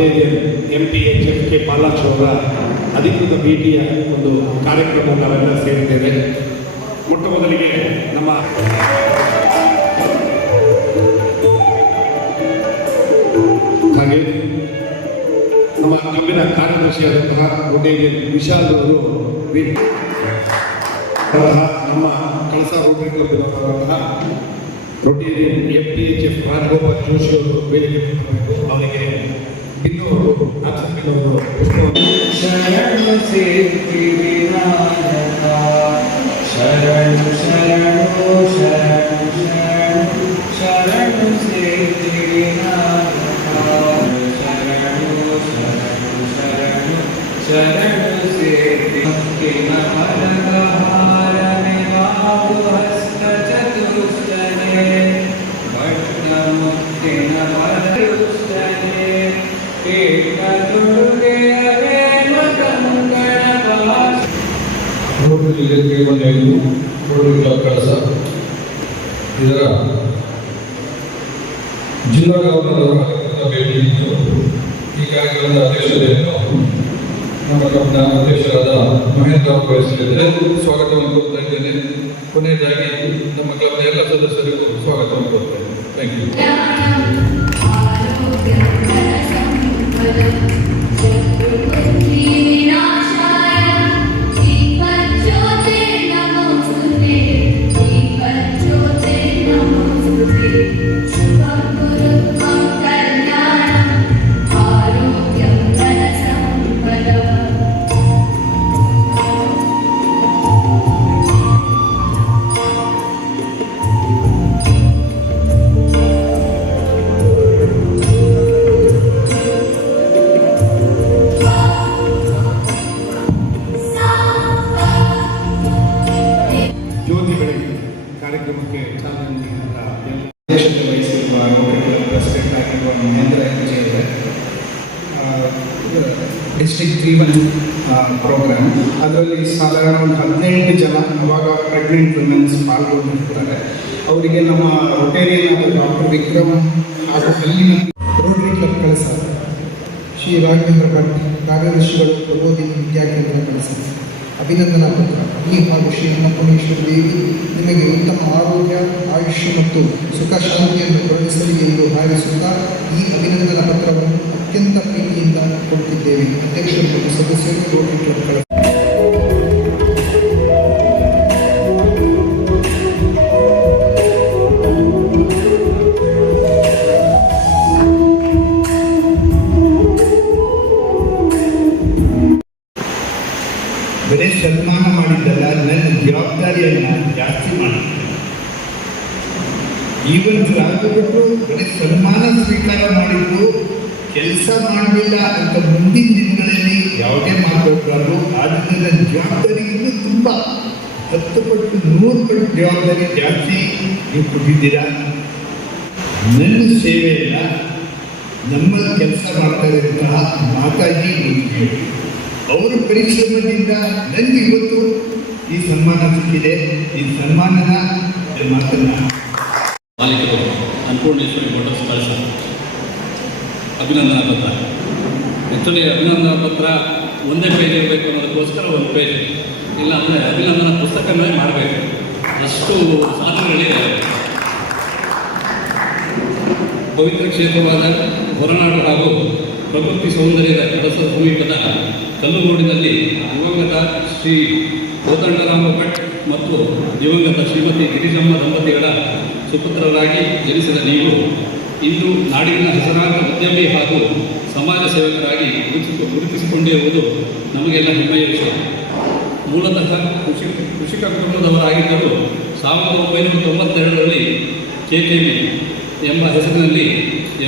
Rotarian MPHFK Palaksha ಅವರ ಅಧಿಕೃತ ಭೇಟಿಯ ಒಂದು ಕಾರ್ಯಕ್ರಮವನ್ನು ನಾವೆಲ್ಲ ಸೇರಿದ್ದೇವೆ. ಮೊಟ್ಟ ಮೊದಲಿಗೆ ನಮ್ಮ ಹಾಗೆ ನಮ್ಮ ಕಬ್ಬಿನ ಕಾರ್ಯದರ್ಶಿಯಾದಂತಹ ರೋಟೇರಿಯನ್ ವಿಶಾಲ್ ಅವರು ನಮ್ಮ ಕಳಸ ರೋಟರಿ ಕ್ಲಬ್ನವರಾದಂತಹ ರೋಟೇರಿಯನ್ MPHF ರಾಜಗೋಪಾಲ್ ಜೋಶಿ ಅವರು ವೇದಿಕೆ ಅವರಿಗೆ ಬಿಂದು ಅವರು ಶರಣು ಸೇರ್ತಿ ವಿನಾಯಕ ಶರಣು ಶರಣು ಶರಣು ಶರಣು ಶರಣು ಸೇರ್ತಿ ವಿನಾಯಕ ಶರಣು ಶರಣು ಶರಣು ಶರಣು ಸೇರ್ತಿ ಮುಕ್ತಿನ ಮಲಗಹಾರನೆ ಬಾಬು ಹಸ್ತ ಚತುಷ್ಟನೆ ಭಟ್ಟ ಮುಕ್ತಿನ ಮಲಯುಷ್ಟನೆ ಕಳಸ ಇದರ ಜಿಲ್ಲಾ ಗವರ್ನರ್ ಭೇಟಿ ಇದ್ದು ಹೀಗಾಗಿ ಒಂದು ಅಧ್ಯಕ್ಷತೆಯನ್ನು ನಮ್ಮ ಕ್ಲಬ್ನ ಅಧ್ಯಕ್ಷರಾದ ಮಹೇಂದ್ರ ವಹಿಸಲಿದ್ದಾರೆ. ಸ್ವಾಗತವನ್ನು ಕೊಡ್ತಾ ಇದ್ದೇನೆ. ಕೊನೆಯದಾಗಿ ನಮ್ಮ ಕ್ಲಬ್ನ ಎಲ್ಲ ಸದಸ್ಯರಿಗೂ ಸ್ವಾಗತವನ್ನು ಕೊಡ್ತಾ ಇದ್ದೇನೆ. Thank you. ಕಾರ್ಯಕ್ರಮಕ್ಕೆ ಚಾಲನೆ ನೀಡಿದ ಅಧ್ಯಕ್ಷತೆ ವಹಿಸಿರುವ ಪ್ರೆಸಿಡೆಂಟ್ ಆಗಿರುವ ಮಹೇಂದ್ರ ಅವರೇ ಡಿಸ್ಟ್ರಿಕ್ಟ್ 3-1 ಪ್ರೋಗ್ರಾಮ್. ಅದರಲ್ಲಿ ಸಾಧಾರಣ ಒಂದು 18 ಜನ ಅವಾಗ ಪ್ರೆಗ್ನೆಂಟ್ ವುಮೆನ್ಸ್ ಪಾಲ್ಗೊಂಡಿರ್ತಾರೆ. ಅವರಿಗೆ ನಮ್ಮ ರೋಟೇರಿಯನ್ ಆದ ಡಾಕ್ಟರ್ ವಿಕ್ರಮ್ ಹಾಗೂ ಅಲ್ಲಿನ ರೋಟರಿ ಕ್ಲಬ್ ಕಳಸ ಶ್ರೀ ರಾಘವೇಂದ್ರ ಭಟ್ ಕಾರ್ಯದರ್ಶಿಗಳು ಪ್ರಬೋಧಿನಿ ವಿದ್ಯಾಕೇಂದ್ರ ಕಳಸ ಅಭಿನಂದನಾ ಪತ್ರ. ಈ ಹಾಗೂ ಶ್ರೀ ಅನ್ನಪೂರ್ಣೇಶ್ವರ ದೇವಿ ನಿಮಗೆ ಉತ್ತಮ ಆರೋಗ್ಯ, ಆಯುಷ್ಯ ಮತ್ತು ಸುಖ ಶಾಂತಿಯನ್ನು ಕರುಣಿಸಲಿ ಎಂದು ಹಾರೈಸುತ್ತಾ ಈ ಅಭಿನಂದನಾ ಪತ್ರವನ್ನು ಅತ್ಯಂತ ಪ್ರೀತಿಯಿಂದ ಕೊಡುತ್ತಿದ್ದೇವೆ. ಅಧ್ಯಕ್ಷರು ಮತ್ತು ಸದಸ್ಯರು ರೋಟರಿ ಕ್ಲಬ್ ಕಳಸ. ಬರೀ ಸನ್ಮಾನ ಮಾಡಿದ್ದಲ್ಲ, ನನ್ನ ಜವಾಬ್ದಾರಿಯನ್ನು ಜಾಸ್ತಿ ಮಾಡಿದ್ದೆ. ಈವನ್ ರಾಘಭಟ್ರು ಬರೀ ಸನ್ಮಾನ ಸ್ವೀಕಾರ ಮಾಡಿದ್ದು, ಕೆಲಸ ಮಾಡಲಿಲ್ಲ ಅಂತ ಮುಂದಿನ ದಿನಗಳಲ್ಲಿ ಯಾವುದೇ ಮಾತಾಡಬಾರ್ದು. ಆದ್ದರಿಂದ ಜವಾಬ್ದಾರಿ ಇನ್ನೂ ತುಂಬ 10 ಪಟ್ಟು 100 ಪಟ್ಟು ಜವಾಬ್ದಾರಿ ಜಾಸ್ತಿ ನೀವು ಕೊಟ್ಟಿದ್ದೀರಾ. ನನ್ನ ಸೇವೆಯಲ್ಲ, ನಮ್ಮಲ್ಲಿ ಕೆಲಸ ಮಾಡ್ತಾ ಇರುವಂತಹ ಮಾತಾಜಿ ಅವರ ಪರಿಶ್ರಮದಿಂದ ನನಗೆ ಇವತ್ತು ಈ ಸನ್ಮಾನ ಸಿಕ್ಕಿದೆ. ಈ ಸನ್ಮಾನದ ಮಾತನ್ನ ಮಾಲೀಕರು ಅನ್ನಪೂರ್ಣೇಶ್ವರಿ ಮೋಟರ್ಸ್ ಕಳಸ ಅಭಿನಂದನಾ ಪತ್ರ. ಆ್ಯಕ್ಚುಲಿ ಅಭಿನಂದನಾ ಪತ್ರ ಒಂದೇ ಪೇಜ್ ಇರಬೇಕು ಅನ್ನೋದಕ್ಕೋಸ್ಕರ ಒಂದು ಪೇಜ್, ಇಲ್ಲಾಂದರೆ ಅಭಿನಂದನಾ ಪುಸ್ತಕಗಳೇ ಮಾಡಬೇಕು. ಅಷ್ಟು ಸಾಧನೆಗಳಿದೆ. ಪವಿತ್ರ ಕ್ಷೇತ್ರವಾದ ಹೊರನಾಡು ಹಾಗೂ ಪ್ರಕೃತಿ ಸೌಂದರ್ಯದ ಕಳಸ ಸಮೀಪದ ಕಲ್ಲುಗೋಡಿನಲ್ಲಿ ದಿವಂಗತ ಶ್ರೀ ಕೋದಂಡರಾಮ ಭಟ್ ಮತ್ತು ದಿವಂಗತ ಶ್ರೀಮತಿ ಗಿರಿಜಮ್ಮ ದಂಪತಿಗಳ ಸುಪುತ್ರರಾಗಿ ಜನಿಸಿದ ನೀವು ಇಂದು ನಾಡಿನ ಹೆಸರಾಂತ ಉದ್ಯಮಿ ಹಾಗೂ ಸಮಾಜ ಸೇವಕರಾಗಿ ಗುರುತಿಸಿಕೊಂಡಿರುವುದು ನಮಗೆಲ್ಲ ಹೆಮ್ಮೆಯ ವಿಷಯ. ಮೂಲತಃ ಕೃಷಿಕ ಕುಟುಂಬದವರಾಗಿದ್ದರೂ 1992ರಲ್ಲಿ KKB ಎಂಬ ಹೆಸರಿನಲ್ಲಿ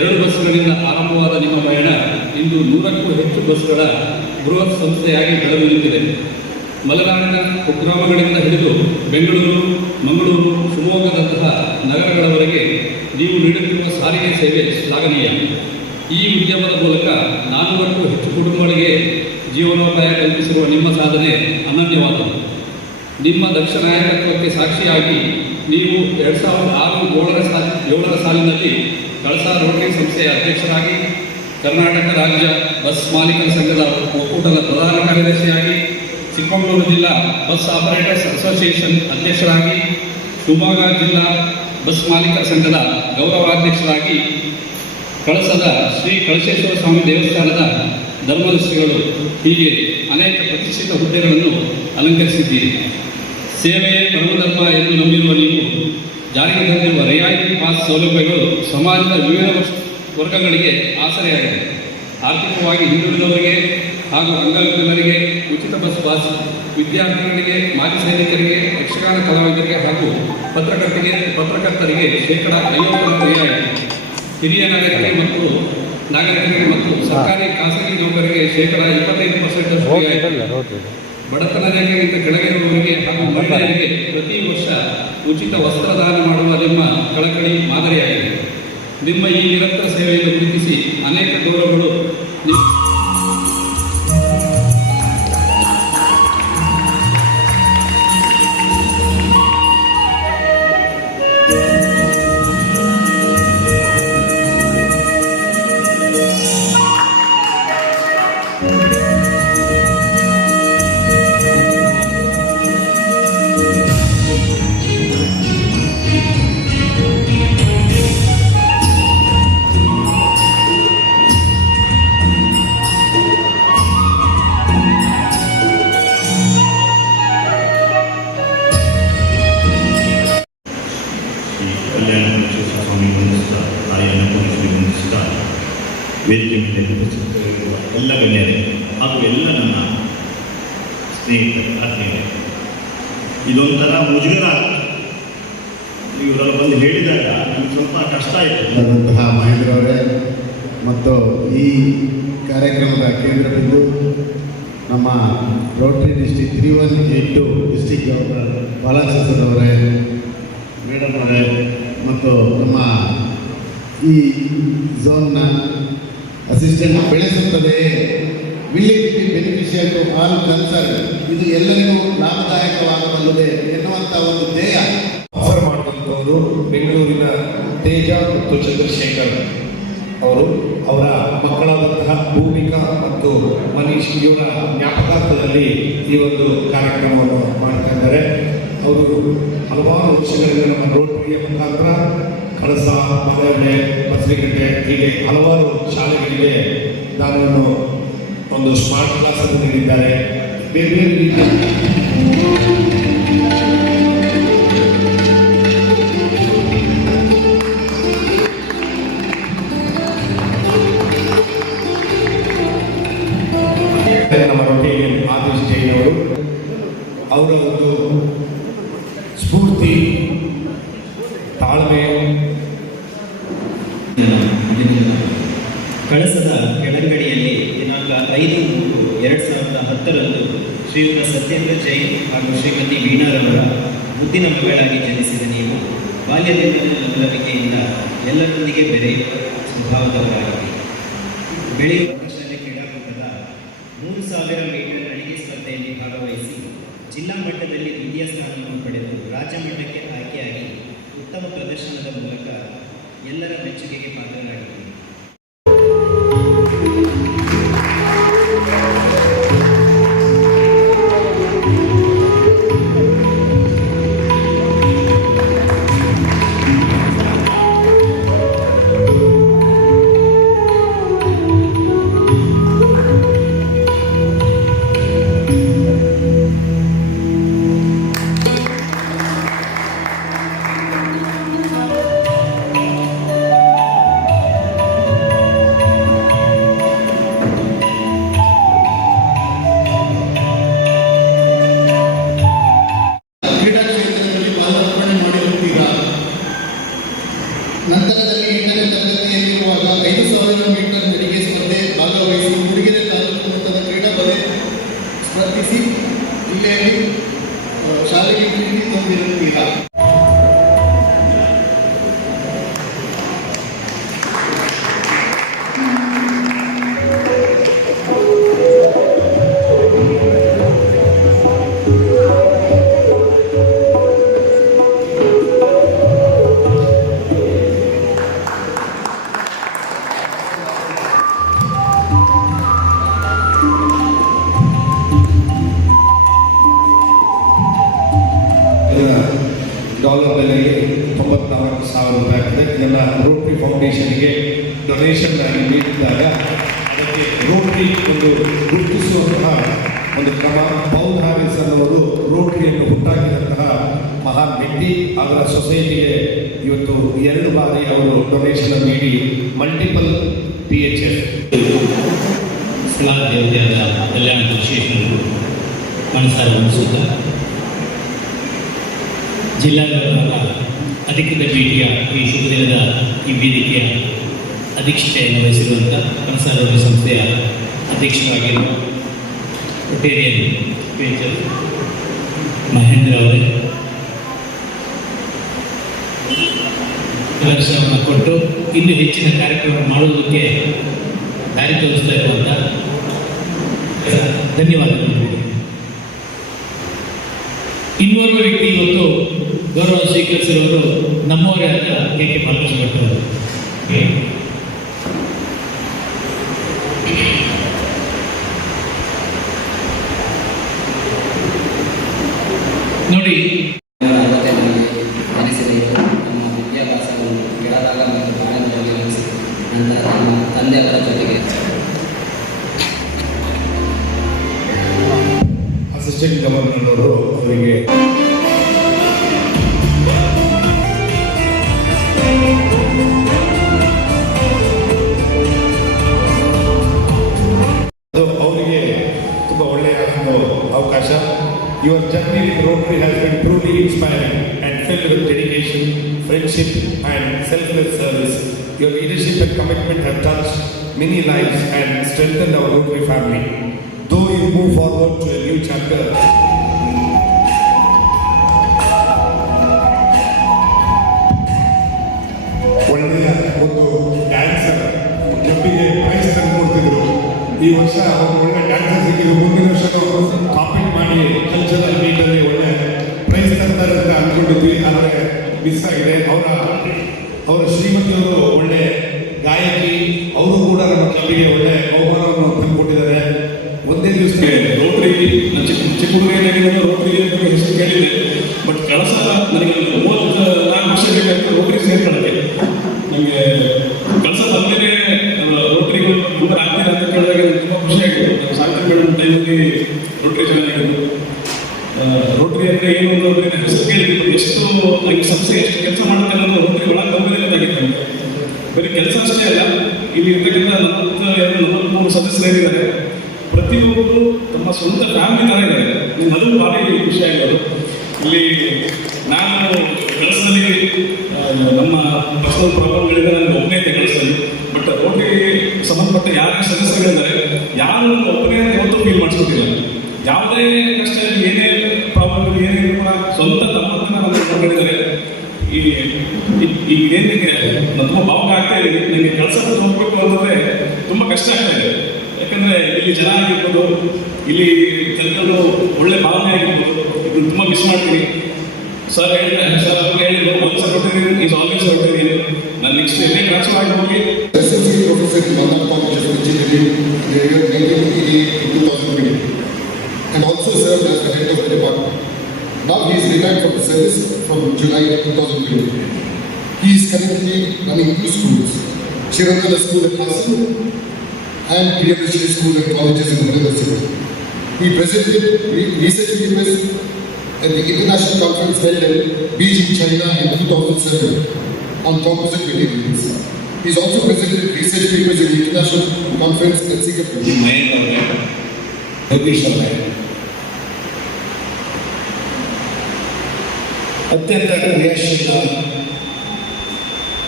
2 ಬಸ್ಗಳಿಂದ ಆರಂಭವಾದ ನಿಮ್ಮ ಪಯಣ ಇಂದು 100ಕ್ಕೂ ಹೆಚ್ಚು ಬಸ್ಗಳ ಬೃಹತ್ ಸಂಸ್ಥೆಯಾಗಿ ಬೆಳೆದು ನಿಂತಿದೆ. ಮಲೆನಾಡಿನ ಕುಗ್ರಾಮಗಳಿಂದ ಹಿಡಿದು ಬೆಂಗಳೂರು, ಮಂಗಳೂರು, ಶಿವಮೊಗ್ಗದಂತಹ ನಗರಗಳವರೆಗೆ ನೀವು ನೀಡುತ್ತಿರುವ ಸಾರಿಗೆ ಸೇವೆ ಶ್ಲಾಘನೀಯ. ಈ ಉದ್ಯಮದ ಮೂಲಕ 400ಕ್ಕೂ ಹೆಚ್ಚು ಕುಟುಂಬಗಳಿಗೆ ಜೀವನೋಪಾಯ ಕಲ್ಪಿಸಿರುವ ನಿಮ್ಮ ಸಾಧನೆ ಅನನ್ಯವಾದದ್ದು. ನಿಮ್ಮ ದಕ್ಷ ನಾಯಕತ್ವಕ್ಕೆ ಸಾಕ್ಷಿಯಾಗಿ ನೀವು 2006-7ರ ಸಾಲಿನಲ್ಲಿ ಕಳಸ ರೋಟರಿ ಸಂಸ್ಥೆಯ ಅಧ್ಯಕ್ಷರಾಗಿ ಕರ್ನಾಟಕ ರಾಜ್ಯ ಬಸ್ ಮಾಲೀಕರ ಸಂಘದ ಒಕ್ಕೂಟದ ಪ್ರಧಾನ ಕಾರ್ಯದರ್ಶಿಯಾಗಿ, ಚಿಕ್ಕಮಗಳೂರು ಜಿಲ್ಲಾ ಬಸ್ ಆಪರೇಟರ್ಸ್ ಅಸೋಸಿಯೇಷನ್ ಅಧ್ಯಕ್ಷರಾಗಿ, ಶಿವಮೊಗ್ಗ ಜಿಲ್ಲಾ ಬಸ್ ಮಾಲೀಕರ ಸಂಘದ ಗೌರವಾಧ್ಯಕ್ಷರಾಗಿ, ಕಳಸದ ಶ್ರೀ ಕಳಸೇಶ್ವರ ಸ್ವಾಮಿ ದೇವಸ್ಥಾನದ ಧರ್ಮದರ್ಶಿಗಳು, ಹೀಗೆ ಅನೇಕ ಪ್ರತಿಷ್ಠಿತ ಹುದ್ದೆಗಳನ್ನು ಅಲಂಕರಿಸಿದ್ದೀರಿ. ಸೇವೆಯೇ ಪರಮಧರ್ಮ ಎಂದು ನಂಬಿರುವ ನೀವು ಜಾರಿಗೆ ತಂದಿರುವ ರಿಯಾಯಿತಿ ಪಾಸ್ ಸೌಲಭ್ಯಗಳು ಸಮಾಜದ ವಿವಿಧ ವರ್ಗಗಳಿಗೆ ಆಸರೆಯಾಗಿದೆ. ಆರ್ಥಿಕವಾಗಿ ಹಿಂದುಳಿದವರಿಗೆ ಹಾಗೂ ಅಂಗವಿಕಲರಿಗೆ ಉಚಿತ ಬಸ್ ಪಾಸ್, ವಿದ್ಯಾರ್ಥಿಗಳಿಗೆ, ಮಾಜಿ ಸೈನಿಕರಿಗೆ, ಯಕ್ಷಗಾನ ಕಲಾವಿದರಿಗೆ ಹಾಗೂ ಪತ್ರಕರ್ತರಿಗೆ ಶೇಕಡ 50 ರಿಯಾಯಿತಿ, ಹಿರಿಯ ನಾಗರಿಕರಿಗೆ ಮತ್ತು ಸರ್ಕಾರಿ ಖಾಸಗಿ ನೌಕರರಿಗೆ ಶೇಕಡ 25% ರಿಯಾಯಿತಿ, ಬಡತನ ರೇಖೆಗಿಂತ ಕೆಳಗಿರುವವರಿಗೆ ಹಾಗೂ ಮಹಿಳೆಯರಿಗೆ ಪ್ರತಿ ವರ್ಷ ಉಚಿತ ವಸ್ತ್ರದಾನ ಮಾಡುವ ನಿಮ್ಮ ಕಳಕಳಿ ಮಾದರಿಯಾಗಿದೆ. ನಿಮ್ಮ ಈ ನಿರಂತರ ಸೇವೆಯನ್ನು ಗುರುತಿಸಿ ಅನೇಕ ಗೌರವಗಳು ಸ್ವಾಮಿ ವಂದಿಸ್ತಾ, ತಾಯಿಯನ್ನು ಪೂಜಿಸಿ ವಂದಿಸ್ತಾ, ವೇದಿಕೆ ಮೇಲೆ ಉಪಸ್ಥಿತರಿರುವ ಎಲ್ಲ ಗಣ್ಯರೇ ಹಾಗೂ ಎಲ್ಲ ನನ್ನ ಸ್ನೇಹಿತರು, ಆತ್ಮೀಯರೇ, ಇದೊಂಥರ ಮುಜುಗರ. ಇವರೆಲ್ಲ ಬಂದು ಹೇಳಿದಾಗ ನಮ್ಗೆ ಸ್ವಲ್ಪ ಕಷ್ಟ ಆಯಿತು. ಮಹೇಂದ್ರ ಅವರೇ ಮತ್ತು ಈ ಕಾರ್ಯಕ್ರಮದ ಕೇಂದ್ರ ಬಿಂದು ನಮ್ಮ ರೋಟರಿ ಡಿಸ್ಟಿಕ್ 3182 ಡಿಸ್ಟಿಕ್ ಬಾಲಚಂದ್ರ ಅವರೇ, ಮೇಡಮ್ ಅವರೇ ಮತ್ತು ನಮ್ಮ ಈ ಝೋನ್ನ ಅಸಿಸ್ಟೆಂಟ್ ಬೆಳೆಸುತ್ತದೆ village beneficiary to all concern, ಇದು ಎಲ್ಲರಿಗೂ ಲಾಭದಾಯಕವಾಗಬಲ್ಲದೆ ಎನ್ನುವಂಥ ಒಂದು ಧ್ಯೇಯ ಆಫರ್ ಮಾಡಿದಂಥವರು ಬೆಂಗಳೂರಿನ ತೇಜ ಮತ್ತು ಚಂದ್ರಶೇಖರ್ ಅವರು, ಅವರ ಮಕ್ಕಳಾದಂತಹ ಭೂಮಿಕಾ ಮತ್ತು ಮನೀಶ್ ಇವರ ಜ್ಞಾಪಕಾರ್ಥದಲ್ಲಿ ಈ ಒಂದು ಕಾರ್ಯಕ್ರಮವನ್ನು ಮಾಡ್ತಾ ಇದ್ದಾರೆ. ಅವರು ಹಲವಾರು ವರ್ಷಗಳಿಂದ ನಮ್ಮ ರೋಟರಿಯ ಮುಖಾಂತರ ಕಳಸ, ಮನೆಯೊಳ್ಳೆ, ಬಸರಿಕಟ್ಟೆ ಹೀಗೆ ಹಲವಾರು ಶಾಲೆಗಳಿಗೆ ದಾನವನ್ನು ಒಂದು ಸ್ಮಾರ್ಟ್ ಕ್ಲಾಸನ್ನು ನೀಡಿದ್ದಾರೆ. ಬೇರೆ ಬೇರೆ ರೀತಿಯ ನಮ್ಮ ರೊಟೇರಿಯನ್ ಆದೇಶ್ ಜೈನ್ ಅವರು, ಅವರ ಒಂದು ಸ್ಫೂರ್ತಿ, ತಾಳ್ಮೆ. ಕಳಸದ ಕೆಳಗಡಿಯಲ್ಲಿ ದಿನಾಂಕ 5/3/2010 ಶ್ರೀಯುತ ಸತ್ಯೇಂದ್ರ ಜೈನ್ ಹಾಗೂ ಶ್ರೀಮತಿ ವೀಣಾರವರ ಮುದ್ದಿನ ಮಗಳಾಗಿ ಜನಿಸಿದ ನೀವು ಬಾಲ್ಯದಿಂದಲೇ ಲವಲವಿಕೆಯಿಂದ ಎಲ್ಲರೊಂದಿಗೆ ಬೆರೆಯುವ ಸ್ವಭಾವದವರಾಗಿದೆ. ಬೆಳೆಯುವ ಶಾಲೆ ಕ್ರೀಡಾಕೂಟದ 3000 ಮೀಟರ್ ನಡಿಗೆ ಸ್ಪರ್ಧೆಯಲ್ಲಿ ಭಾಗವಹಿಸಿ ಜಿಲ್ಲಾ ಮಟ್ಟದಲ್ಲಿ ದ್ವಿತೀಯ ಸ್ಥಾನವನ್ನು ಪಡೆದು ರಾಜ್ಯ ಮಟ್ಟಕ್ಕೆ ಆಯ್ಕೆಯಾಗಿ ಉತ್ತಮ ಪ್ರದರ್ಶನದ ಮೂಲಕ ಎಲ್ಲರ ಮೆಚ್ಚುಗೆಗೆ ಪಾತ್ರರಾಗಿದ್ದೀರಿ. ನಂತರದಲ್ಲಿ 8ನೇ ತರಗತಿಯಲ್ಲಿರುವಾಗ 5000 ಮೀಟರ್ ನಡಿಗೆ ಸ್ಪರ್ಧೆ ಭಾಗವಹಿಸಿ ಮೂಡಿಗೆರೆ ತಾಲೂಕು ಮಟ್ಟದ ಕ್ರೀಡಾಪಡೆ ಸ್ಪರ್ಧಿಸಿ ಜಿಲ್ಲೆಯಲ್ಲಿ ಶಾಲೆಗೆ ಕೀರ್ತಿ ತಂದಿರುತ್ತೀರಾ. ಅವರ ಬೆಲೆಗೆ 94,000 ರೂಪಾಯಿ ಆಗ್ತದೆ. ಇದನ್ನು ರೋಟರಿ ಫೌಂಡೇಶನ್ಗೆ ಡೊನೇಷನ್ ಆಗಿ ನೀಡಿದಾಗ ಅದಕ್ಕೆ ರೋಟರಿ ಒಂದು ಗುರುತಿಸುವಂತಹ ಒಂದು ಕ್ರಮ. ಪೌಲ್ ಹ್ಯಾರಿಸ್ ಅನ್ನೋರು ರೋಟರಿಯನ್ನು ಹುಟ್ಟಾಕಿದಂತಹ ಮಹಾನ್ ವ್ಯಕ್ತಿ. ಅವರ ಸೊಸೈಟಿಗೆ ಇವತ್ತು 2 ಬಾರಿ ಅವರು ಡೊನೇಷನ್ ನೀಡಿ ಮಲ್ಟಿಪಲ್ PHF ಸಲಾ ದೇವತೆಯಾದ ಕಲ್ಯಾಣ ವಿಶೇಷರು ಮನಸಾರ ಅನಿಸುತ್ತ ಜಿಲ್ಲಾಡಳಿತದ ಅಧಿಕೃತ ಭೇಟಿಯ ಈ ಶುಭ ದಿನದ ಈ ವೇದಿಕೆಯ ಅಧ್ಯಕ್ಷತೆಯನ್ನು ವಹಿಸಿರುವಂಥ ಮನಸಾರೋಗ್ಯ ಸಂಸ್ಥೆಯ ಅಧ್ಯಕ್ಷರಾಗಿರುವ ರೋಟೇರಿಯನ್ ಮೇಜರ್ ಮಹೇಂದ್ರ ಅವರೇ ಪ್ರದರ್ಶನವನ್ನು ಕೊಟ್ಟು ಇನ್ನೂ ಹೆಚ್ಚಿನ ಕಾರ್ಯಕ್ರಮ ಮಾಡುವುದಕ್ಕೆ ದಾರಿ ತೋರಿಸ್ತಾ ಇರುವಂಥ ಧನ್ಯವಾದಗಳು. ಇನ್ನೋರ್ವ ವ್ಯಕ್ತಿ ಇವತ್ತು ಗೌರವ ಸ್ವೀಕರಿಸಿರುವರು ನಮ್ಮವರೇ ಆದ KK ಬಾಲಕೃಷ್ಣ ಭಟ್ ಅವರು. ನೋಡಿ, ನಮ್ಮ ವಿದ್ಯಾಭ್ಯಾಸವನ್ನು ಕೆಳದಾಗ ಮತ್ತು ಬಾಳಂದರಲ್ಲಿ ಅನಿಸಿತು. ನಂತರ ನಮ್ಮ ತಂದೆಯವರ ಜೊತೆಗೆ ಅಸಿಸ್ಟೆಂಟ್ ಗವರ್ನರ್ ಅವರು ಅವರಿಗೆ ಅವರಿಗೆ ತುಂಬ ಒಳ್ಳೆಯ ಒಂದು ಅವಕಾಶ. Your journey with Rotary has been truly inspiring and filled with dedication, friendship and selfless service. Your leadership and commitment have touched many lives and strengthened our Rotary family. Though you move forward to a new chapter, ಒಳ್ಳೆಯ ಒಂದು dancer ಕ್ಲಬ್ಬಿಗೆ price ತಂದುಕೊಡ್ತಿದ್ರು. ಈ ವರ್ಷ ಅವರು ಒಳ್ಳೆ dancer ಸಿಕ್ಕಿದ್ರು. ಮುಂದಿನ ವರ್ಷ ಅವರು ಕಾಂಪೀಟ್ ಮಾಡಿ ಕಲ್ಚರಲ್ ಮೀಟಲ್ಲಿ ಒಳ್ಳೆ ಪ್ರೈಸ್ ತರ್ತಾರೆ ಅಂತ ಅಂದ್ಕೊಂಡಿದ್ವಿ. ಆದರೆ ಮಿಸ್ ಆಗಿದೆ. ಅವರ ಶ್ರೀಮತಿಯವರು ಒಳ್ಳೆ ಗಾಯಕಿ. ಅವರು ಕೂಡ ನಮ್ಮ ಕ್ಲಬ್ಬಿಗೆ ಒಳ್ಳೆ ಬಹುಮಾನವನ್ನು ತಂದುಕೊಟ್ಟಿದ್ದಾರೆ. ಒಂದೇ ದಿವಸಕ್ಕೆ ರೋಟರಿ ಚಿಕ್ಕ ಹುಡುಗನಾಗಿದ್ದಾಗ ರೋಟರಿ ಬಗ್ಗೆ ಹೆಸರು ಕೇಳಿದೆ. ಬಟ್ ಕಳಸ ನನಗೆ 34 ವರ್ಷ ಬೇಕಾಗ್ತದೆ ರೋಟರಿ ಸೇರ್ಕೊಳ್ಳೋಕ್ಕೆ. ನನಗೆ ಕಳಸ ಬಂದಮೇಲೆ ರೋಟರಿಗಳು ತುಂಬ ಆಗ್ತಿದೆ ಅಂತ ಕೇಳಿದಾಗ ನನಗೆ ತುಂಬ ಖುಷಿಯಾಗಿತ್ತು. ಸಾಹಿತ್ಯ ಮೇಡಮ್ ಟೈಮಲ್ಲಿ ರೋಟರಿ ಚೆನ್ನಾಗಿತ್ತು. ರೋಟರಿ ಅಂದರೆ ಏನು ಅನ್ನೋದು ಹೆಸರು ಕೇಳಿದ್ರು. ಎಷ್ಟು ನನಗೆ ಸಂಸ್ಥೆ ಎಷ್ಟು ಕೆಲಸ ಮಾಡುತ್ತೆ ಅನ್ನೋದು ರೋಟರಿ ಒಳಗೆ ಬಂದರೆ ಗೊತ್ತಾಗಿತ್ತು. ಬರೀ ಕೆಲಸ ಅಷ್ಟೇ ಅಲ್ಲ, ಇಲ್ಲಿ ಇರ್ತಕ್ಕಂಥ 43 ಸದಸ್ಯರಿದ್ದಾರೆ. ಪ್ರತಿಯೊಬ್ಬರು ತಮ್ಮ ಸ್ವಂತ ಫ್ಯಾಮಿಲಿ ಥರ ಇದ್ದಾರೆ. ಅದು ಭಾರಿ ಖುಷಿಯಾಗಿರೋದು. ಇಲ್ಲಿ ನಾನು ಕೆಲಸದಲ್ಲಿ ನಮ್ಮ ಪರ್ಸನಲ್ ಪ್ರಾಬ್ಲಮ್ಗಳಿಂದ ನನಗೆ ಒಬ್ಬನೇ ಇದೆ ಕೆಲಸದಲ್ಲಿ. ಬಟ್ ರೋಟರಿ ಸಂಬಂಧಪಟ್ಟ ಯಾರು ಸದಸ್ಯರಿದ್ದಾರೆ ಯಾರು ಒಬ್ಬನೇ ಯಾವತ್ತೂ ಫೀಲ್ ಮಾಡಿಸ್ಕೊತಿಲ್ಲ. ಯಾವುದೇ ಕಷ್ಟ ಏನೇ ಪ್ರಾಬ್ಲಮ್ ಏನೇ ಕೂಡ ಸ್ವಂತ ತಮ್ಮನ್ನ ನೋಡ್ಕೊಂಡಿದ್ದಾರೆ. ಈಗ ಏನಿದೆ ನಾನು ತುಂಬ ಭಾವಕ ಆಗ್ತಾ ಇದೆ. ನನಗೆ ಕೆಲಸ ಹೋಗ್ಬೇಕು ಅಂತಂದರೆ ತುಂಬ ಕಷ್ಟ ಆಗ್ತಾ ಇದೆ. ಯಾಕಂದರೆ ಇಲ್ಲಿ ಜನ ಆಗಿರ್ಬೋದು, ಇಲ್ಲಿ ಜನಗಳು ಒಳ್ಳೆ ಭಾವನೆ ಆಗಿರ್ಬೋದು, ಇದನ್ನು ತುಂಬ ಮಿಸ್ ಮಾಡ್ತೀನಿ. ಸರ್ ಹೇಳಿದ್ರೆ ಸರ್ ಅವ್ರಿಗೆ ಹೇಳಿದ್ರು ಒಂದು ರೋಟೇರಿಯನ್ ಈಸ್ ಆಲ್ವೇಸ್ ರೋಟೇರಿಯನ್. ನಾನು ನೆಕ್ಸ್ಟ್ ಎಲ್ಲೇ ಟ್ರಾನ್ಸ್ಫರ್ ಆಗಿ ಹೋಗಿ SSC professor in one of colleges of engineering in the year 1988-2020 and also served as the head of the department. Now he is retired from the service from July 2020. He is currently running 2 schools, Shirandala School at Hassan and Priyadashri School and Colleges in Bangalore City. He presented research papers at the international conference held in Beijing, China in 2007 on composite materials. He is also presented research papers at the international conference at Singapore. Mahendra ಅವರೇ, ಯೋಗೀಶ್ ಅವರೇ, ಅತ್ಯಂತ ಕ್ರಿಯಾಶೀಲ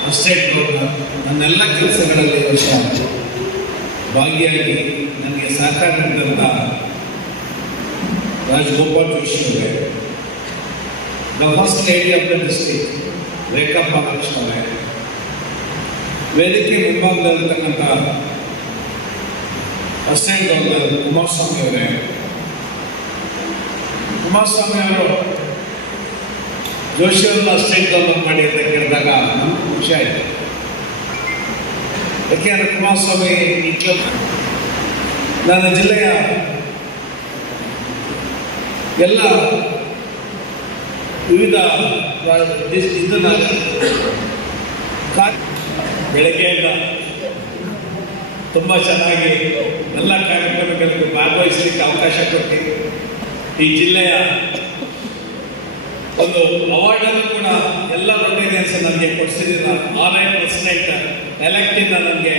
ಅಸ್ಟೇಟ್ governor. ನನ್ನೆಲ್ಲ ಕೆಲಸಗಳಲ್ಲಿ ವರ್ಷ ಭಾಗಿಯಾಗಿ ನನಗೆ ಸಹಕಾರ ನೀಡಿದಂಥ ರಾಜಗೋಪಾಲ್ ಜೋಶಿ ಅವರೇ, the first lady of the district Rekha Balakrishna ಅವರೇ, ವೇದಿಕೆ ಮುಂಭಾಗದಲ್ಲಿರ್ತಕ್ಕಂಥ ಅಸಿಸ್ಟೆಂಟ್ ಗವರ್ನರ್ ಕುಮಾರಸ್ವಾಮಿ ಅವರೇ. ಕುಮಾರಸ್ವಾಮಿ ಅವರು ಜೋಶಿ ಅವರನ್ನ ಅಸಿಸ್ಟೆಂಟ್ ಗವರ್ನರ್ ಮಾಡಿ ಅಂತ ಕೇಳಿದಾಗ ನಮ್ಗೆ ಖುಷಿ ಆಯಿತು. ಯಾಕೆಂದರೆ ಕುಮಾರಸ್ವಾಮಿ ನನ್ನ ಜಿಲ್ಲೆಯ ಎಲ್ಲ ವಿವಿಧ ಇದನ್ನ ಬೆಳಗ್ಗೆಯಿಂದ ತುಂಬ ಚೆನ್ನಾಗಿ ಎಲ್ಲ ಕಾರ್ಯಕ್ರಮಗಳಿಗೆ ಭಾಗವಹಿಸಲಿಕ್ಕೆ ಅವಕಾಶ ಕೊಟ್ಟು ಈ ಜಿಲ್ಲೆಯ ಒಂದು ಅವಾರ್ಡನ್ನು ಕೂಡ ಎಲ್ಲ ರೊಟೇರಿಯನ್ಸ್ ನನಗೆ ಕೊಡಿಸಿದ್ದೀರ. ಆನ್ಲೈನ್ ಪ್ರೆಸಿಡೆಂಟ್ ಎಲೆಕ್ಟಿಂದ ನನಗೆ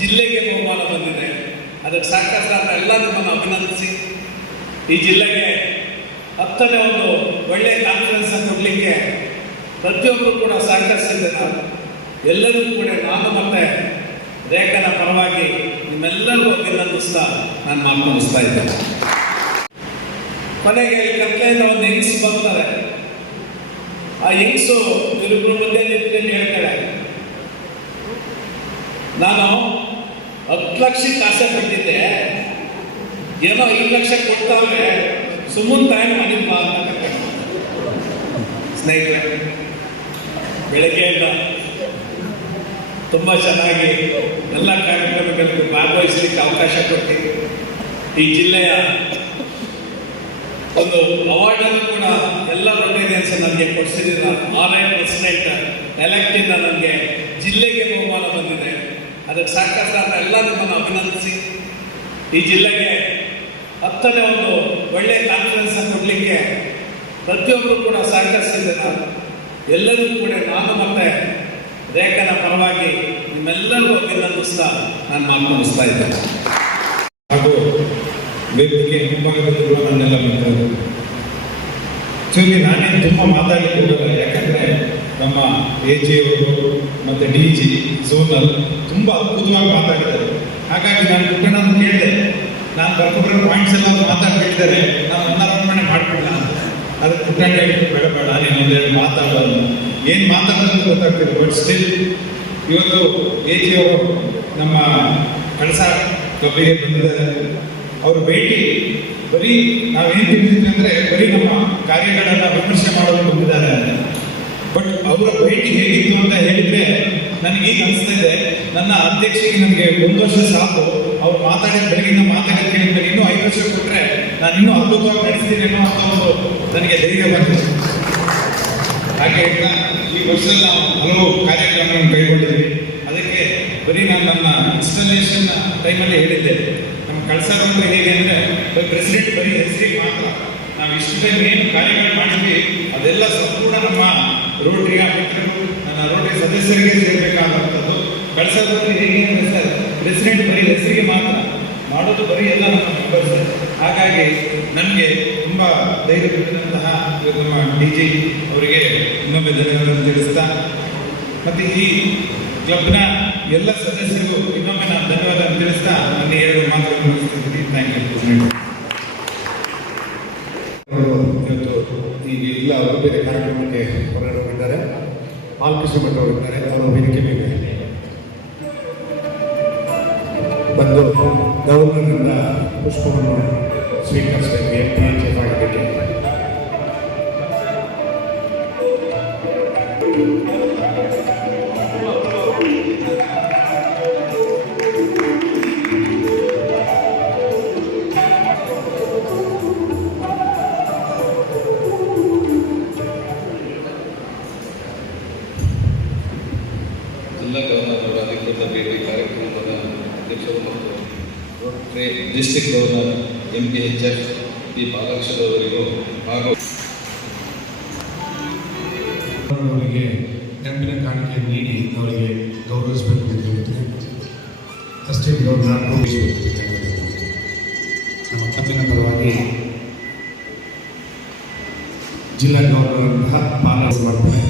ಜಿಲ್ಲೆಗೆ ಬಹುಮಾನ ಬಂದಿದೆ. ಅದಕ್ಕೆ ಸಾಕಷ್ಟು ಎಲ್ಲ ನಿಮ್ಮನ್ನು ಅಭಿನಂದಿಸಿ ಈ ಜಿಲ್ಲೆಗೆ 10ನೇ ಒಂದು ಒಳ್ಳೆಯ ಕಾನ್ಫರೆನ್ಸ್ ಕೊಡಲಿಕ್ಕೆ ಪ್ರತಿಯೊಬ್ಬರು ಕೂಡ ಸಹಕರಿಸಿದ್ದೇನೆ. ಎಲ್ಲರಿಗೂ ಕೂಡ ನಾನು ಮತ್ತೆ ರೇಖನ ಪರವಾಗಿ ನಿಮ್ಮೆಲ್ಲರಿಗೂ ಅಭಿನಂದಿಸ್ತಾ ನಾನು ಮಾತು ಮುಗಿಸ್ತಾ ಇದ್ದೇನೆ. ಕೊನೆಗೆ ಈ ಕತ್ಲೆಯಿಂದ ಒಂದು ಹೆಂಗಸು ಬರ್ತಾರೆ. ಆ ಹೆಂಗಸು ಇವ್ರಿಬ್ರು ಮಧ್ಯೆ ನಿಂತ್ಕೊಂಡು ಹೇಳ್ತಾರೆ, ನಾನು 10 ಲಕ್ಷಕ್ಕೆ ಆಸೆ ಪಟ್ಟಿದ್ದೆ, ಏನೋ 5 ಲಕ್ಷ ಕೊಡ್ತಾವೆ, ಸುಮ್ಮನೆ ತಾಯಿ ಮಾಡಿದ್ವ ಅಂತ. ಸ್ನೇಹಿತರೆ, ಬೆಳಗ್ಗೆಯಿಂದ ತುಂಬ ಚೆನ್ನಾಗಿ ಎಲ್ಲ ಕಾರ್ಯಕ್ರಮಗಳಿಗೆ ಭಾಗವಹಿಸಲಿಕ್ಕೆ ಅವಕಾಶ ಕೊಟ್ಟು ಈ ಜಿಲ್ಲೆಯ ಒಂದು ಅವಾರ್ಡನ್ನು ಕೂಡ ಎಲ್ಲ ರೊಟೇರಿಯನ್ಸ್ ನನಗೆ ಕೊಡಿಸಿದ್ದೀರ. ಆನ್ಲೈನ್ ಪ್ರೆಸಿಡೆಂಟ್ ಎಲೆಕ್ಟಿಂದ ನನಗೆ ಜಿಲ್ಲೆಗೆ ಬಹುಮಾನ ಬಂದಿದೆ. ಅದಕ್ಕೆ ಸಾಕಷ್ಟು ಎಲ್ಲ ನಿಮ್ಮನ್ನು ಅಭಿನಂದಿಸಿ ಈ ಜಿಲ್ಲೆಗೆ 10ನೇ ಒಂದು ಒಳ್ಳೆಯ ಕಾನ್ಫರೆನ್ಸ್ ಕೊಡಲಿಕ್ಕೆ ಪ್ರತಿಯೊಬ್ಬರು ಕೂಡ ಸಹಕರಿಸಿದ್ದೇನೆ. ಎಲ್ಲರಿಗೂ ಕೂಡ ನಾನು ಮತ್ತೆ ರೇಖನ ಪರವಾಗಿ ನಿಮ್ಮೆಲ್ಲರಿಗೂ ಅಭಿನಂದಿಸ್ತಾ ನಾನು ಮಾತು ಮುಗಿಸ್ತಾ ಇದ್ದೇನೆ. ಹಾಗೂ ವೇದಿಕೆ ಮುಂಭಾಗದಲ್ಲಿರುವ ನನ್ನೆಲ್ಲ ಮಿತ್ರರು, ಆಕ್ಚುಲಿ ನಾನೇನು ತುಂಬ ಮಾತಾಡಲಿಕ್ಕೆ ಹೋಗಲ್ಲ, ಯಾಕಂದರೆ ನಮ್ಮ AG ಅವರು ಮತ್ತು DG ಝೋನಲ್ ತುಂಬ ಅದ್ಭುತವಾಗಿ ಮಾತಾಡಿದ್ದಾರೆ. ಹಾಗಾಗಿ ನಾನು ಪುಟ್ಟಣ್ಣನ ಕೇಳಿದೆ, ನಾನು ಬರ್ಕೊಬ್ಬರ ಪಾಯಿಂಟ್ಸ್ ಎಲ್ಲ ಮಾತಾಡ್ಬಿಟ್ಟಿದ್ದಾರೆ, ನಾನು ಅನಾರೋಪಣೆ ಮಾಡ್ಕೊಳ್ಳ ಅಂತ. ಅದಕ್ಕೆ ಪುಟ್ಟಣ್ಣ ಹೇಳಿದ್ರು, ಬೇಡ ಬೇಡ ನೀನು ಒಂದೆರಡು ಮಾತಾಡೋದು, ಏನು ಮಾತಾಡೋದು ಗೊತ್ತಾಗ್ತಿದೆ. ಬಟ್ ಸ್ಟಿಲ್ ಇವತ್ತು AG ಅವರು ನಮ್ಮ ಕಳಸ ಕಬ್ಬಿಗೆ ಬಂದಿದ್ದಾರೆ. ಅವರು ಭೇಟಿ ಬರೀ ನಾವೇನು ತಿಳಿದಿದ್ವಿ ಅಂದರೆ ಬರೀ ನಮ್ಮ ಕಾರ್ಯಗಳನ್ನ ವಿಮರ್ಶೆ ಮಾಡಲು ಬಂದಿದ್ದಾರೆ ಅಂತ. ಬಟ್ ಅವರ ಭೇಟಿ ಹೇಗಿತ್ತು ಅಂತ ಹೇಳಿದರೆ ನನಗೀಗ ಅನಿಸ್ತಾ ಇದೆ, ನನ್ನ ಅಧ್ಯಕ್ಷರಿಗೆ ನನಗೆ 1 ವರ್ಷ ಸಾಕು. ಅವ್ರು ಮಾತಾಡಿದ ಬೆಳಗಿನ ಮಾತಾಡಿದ ಕೇಳಿದ್ರೆ ಇನ್ನೂ 5 ವರ್ಷ ಕೊಟ್ಟರೆ ನಾನು ಇನ್ನೂ ಅದ್ಭುತವಾಗಿ ನಡೆಸ್ತೀನೇನೋ ಅಂತ ಒಂದು ನನಗೆ ಧೈರ್ಯ ಬಂದಿದೆ. ಹಾಗೆ ಈ ವರ್ಷದಲ್ಲಿ ನಾವು ಹಲವು ಕಾರ್ಯಕ್ರಮಗಳನ್ನು ಕೈಗೊಂಡಿದ್ದೀವಿ. ಅದಕ್ಕೆ ಬರೀ ನಾನು ನನ್ನ ಇನ್ಸ್ಟಾಲೇಷನ್ ಟೈಮಲ್ಲಿ ಹೇಳಿದ್ದೆ, ನಮ್ಮ ಕಳಸಾರಂದ್ರೆ ಹೇಗೆ ಅಂದರೆ ಪ್ರೆಸಿಡೆಂಟ್ ಬರೀ ಹೆಸರಿಗೆ ಮಾತ್ರ. ನಾವು ಇಷ್ಟು ಟೈಮ್ ಏನು ಕಾರ್ಯಗಳು ಮಾಡಿದ್ವಿ ಅದೆಲ್ಲ ಸಂಪೂರ್ಣ ನಮ್ಮ ರೋಟರಿಯ ಮಿತ್ರರು, ನನ್ನ ರೋಟರಿ ಸದಸ್ಯರಿಗೆ ಸೇರಬೇಕಾದಂಥದ್ದು. ಕಳಸಾರಂದ್ರೆ ಹೇಗೆ ಅಂದರೆ ಸರ್, ಪ್ರೆಸಿಡೆಂಟ್ ಬರೀ ಹೆಸರಿಗೆ ಮಾತ್ರ ಮಾಡೋದು, ಬರೀ ಎಲ್ಲ ನಮ್ಮ ಮೆಂಬರ್ಸ್. ಹಾಗಾಗಿ ನನಗೆ ತುಂಬ ಧೈರ್ಯ ಬಿಟ್ಟಿದಂತಹ ನಮ್ಮ DG ಅವರಿಗೆ ಇನ್ನೊಮ್ಮೆ ಧನ್ಯವಾದಗಳನ್ನು ತಿಳಿಸ್ತಾ, ಮತ್ತು ಈ ಕ್ಲಬ್ನ ಎಲ್ಲ ಸದಸ್ಯರಿಗೂ ಇನ್ನೊಮ್ಮೆ ನಾನು ಧನ್ಯವಾದ ತಿಳಿಸ್ತಾ ನನ್ನ 2 ಮಾತುಗಳನ್ನು ಮುಗಿಸ್ತಿದ್ದೀನಿ. Thank you. ಇವತ್ತು ಈಗ ಇಲ್ಲ ಅವರು ಬೇರೆ ಕಾರ್ಯಕ್ರಮಕ್ಕೆ ಹೊರಗಡೆ ಹೋಗಿದ್ದಾರೆ. ಬಾಲಕೃಷ್ಣ ಭಟ್ ಅವರು ಇದ್ದಾರೆ, ಅವರು ವೇದಿಕೆ ಮೇಲೆ ಬಂದು ಗವರ್ನರ್ನಿಂದ ಪುಷ್ಪವನ್ನು ಸ್ವೀಕರಿಸಬೇಕು. MPHF ಆಗಬೇಕು. ಜಿಲ್ಲಾ ಗವರ್ನರ್ ಅವರ ಅಧಿಕೃತ ಭೇಟಿ ಕಾರ್ಯಕ್ರಮದ ಅಧ್ಯಕ್ಷರು ಮತ್ತು district governor MPHF P. Balakrishna ಅವರಿಗೂ ಹಾಗೂ ಅವರಿಗೆ ನೆನಪಿನ ಕಾಣಿಕೆ ನೀಡಿ ಅವರಿಗೆ ಗೌರವಿಸಬೇಕು ಅಂತ ಹೇಳ್ತೀನಿ. ಅಷ್ಟೇ ಗೌರವ ನಮ್ಮ ಕ್ಲಬ್ಬಿನ ಪರವಾಗಿ ಜಿಲ್ಲಾ ಗವರ್ನರ್ ಪಾಲನೆ ಮಾಡ್ತಾರೆ.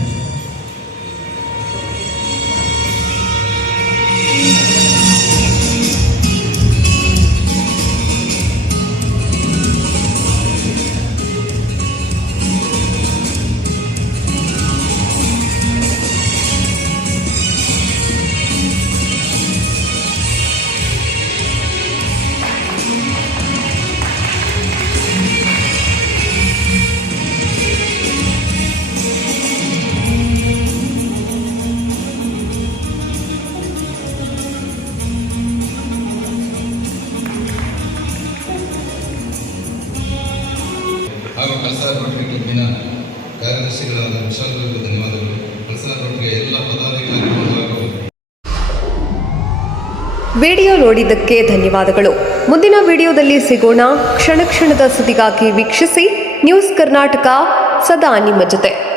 ಹಾಗೂ ಕಳಸ ರೋಟರಿ ಕ್ಲಬ್ಬಿನ ಕಾರ್ಯದರ್ಶಿಗಳಾದ ವಿಶಾಲರಿಗೂ ಧನ್ಯವಾದಗಳು. ಮನಸ್ಸಿನೊಟ್ಟಿಗೆ ಎಲ್ಲ ಪದಾಧಿಕಾರಿಗಳು ಹಾಗೂ ವಿಡಿಯೋ ನೋಡಿದ್ದಕ್ಕೆ ಧನ್ಯವಾದಗಳು. ಮುಂದಿನ ವಿಡಿಯೋದಲ್ಲಿ ಸಿಗೋಣ. ಕ್ಷಣ ಕ್ಷಣದ ಸುದ್ದಿಗಾಗಿ ವೀಕ್ಷಿಸಿ ನ್ಯೂಸ್ ಕರ್ನಾಟಕ, ಸದಾ ನಿಮ್ಮ ಜೊತೆ.